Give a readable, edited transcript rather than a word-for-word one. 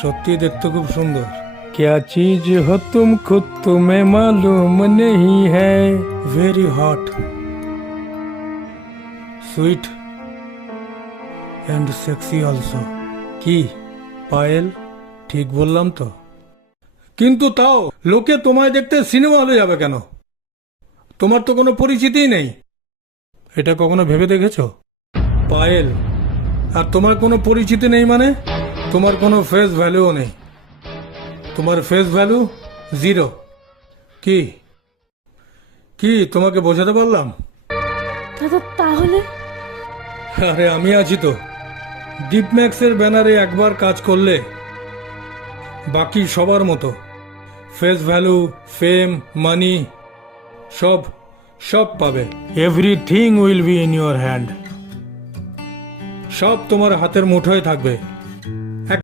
সত্যি দেখতে খুব সুন্দর। क्या चीज हो तुम खुद तुम्हें मालूम नहीं है। Very hot, sweet and sexy also. কি পায়েল, ঠিক বললাম তো? কিন্তু তাও লোকে তোমায় দেখতে সিনেমা হলে যাবে কেন? তোমার তো কোনো পরিচিতিই নেই। এটা কখনো ভেবে দেখেছো পায়েল? আর তোমার কোনো পরিচিতি নেই মানে তোমার কোনো ফেস ভ্যালুও নেই। তোমার ফেস ভ্যালু জিরো। কি কি তোমাকে বোঝাতে পারলাম? দাদা তাহলে? আরে আমি আছি তো। ডিপম্যাক্সের ব্যানারে একবার কাজ করলে বাকি সবার মতো ফেস ভ্যালু, ফেম, মানি সব সব পাবে। Everything will be in your hand. সব তোমার হাতের মুঠোয় থাকবে।